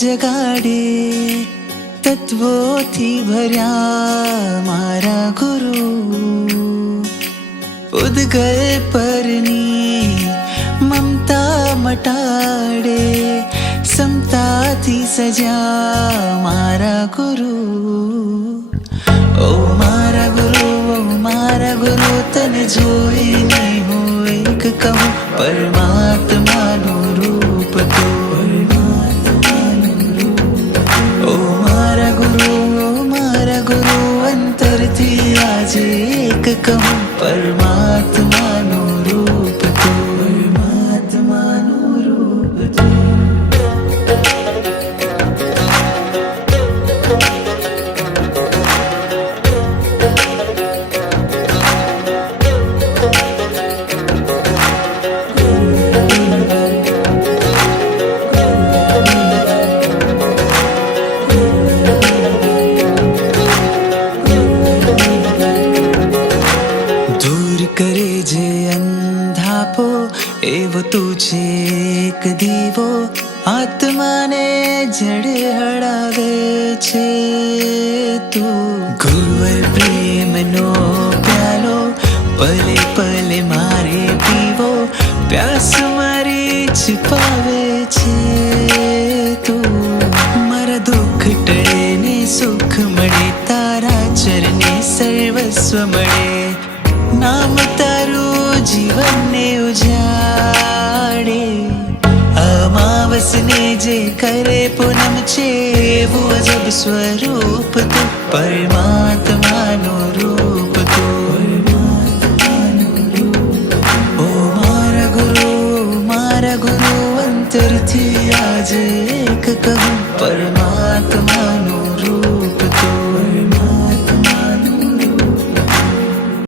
જગાડે તત્વોથી ભર્યા મારા ગુરુ ઉદ્ગલ પરની મમતા મટાડે સમતાથી સજા મારા ગુરુ ઓ મારા ગુરુ તને જોઈને હું એક કહું પરમાત્માનું રૂપ તો ઓ મારા ગુરુ અંતરથી આજે એક કહું પરમાત્માનું રૂપ તો પરમાત્માનું રૂપ તો કરે જે અંધાપો એવો તું છે એક દીવો આત્માને જડે હળાવે છે તું ગુરુવર પ્રેમનો પ્યાલો પલે પલે મારે પીવો પ્યાસ મારી છુપાવે છે તું મારા દુઃખ ટળે ને સુખ મળે તારા ચરણે સર્વસ્વ મળે નામ તારું જીવનને ઉજાડે અમાવસને જે કરે પૂનમ છે એવું અજબ સ્વરૂપ તો પરમાત્માનું રૂપ તો ઓ મારા ગુરુ અંતરથી આજે એક કહું પરમાત્મા